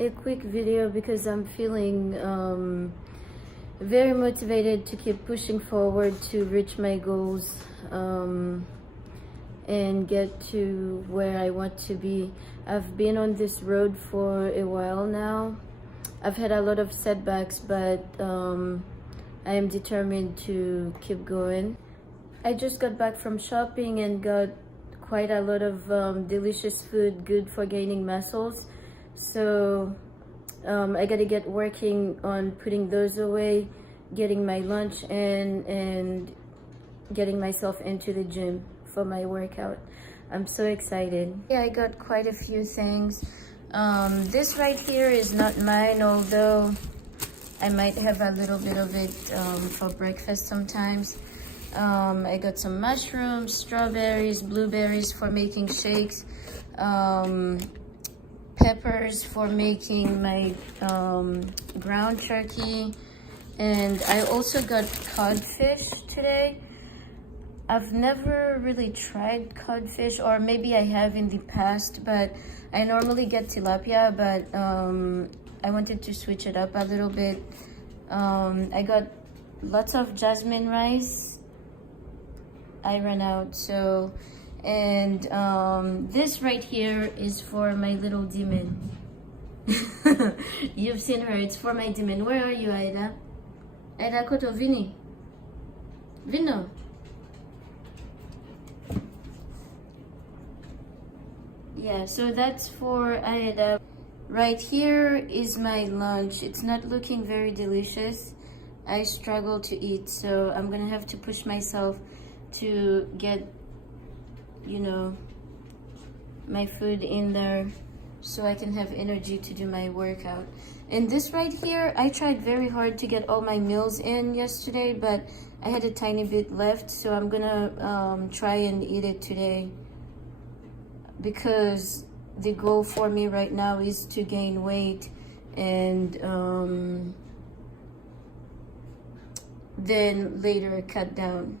a quick video because I'm feeling very motivated to keep pushing forward to reach my goals and get to where I want to be. I've been on this road for a while now. I've had a lot of setbacks, but I am determined to keep going. I just got back from shopping and got quite a lot of delicious food, good for gaining muscles. So I gotta get working on putting those away, getting my lunch and getting myself into the gym for my workout. I'm so excited. Yeah, I got quite a few things. This right here is not mine, although I might have a little bit of it for breakfast sometimes. I got some mushrooms, strawberries, blueberries for making shakes, peppers for making my ground turkey, and I also got codfish today. I've never really tried codfish, or maybe I have in the past, but I normally get tilapia, but I wanted to switch it up a little bit. I got lots of jasmine rice. I ran out, so, and this right here is for my little demon. You've seen her, it's for my demon. Where are you, Aida? Aida Koto, Vini. Vino. Yeah, so that's for Aida. Right here is my lunch. It's not looking very delicious. I struggle to eat, so I'm gonna have to push myself to get, you know, my food in there so I can have energy to do my workout. And this right here, I tried very hard to get all my meals in yesterday, but I had a tiny bit left, so I'm gonna try and eat it today, because the goal for me right now is to gain weight and then later cut down.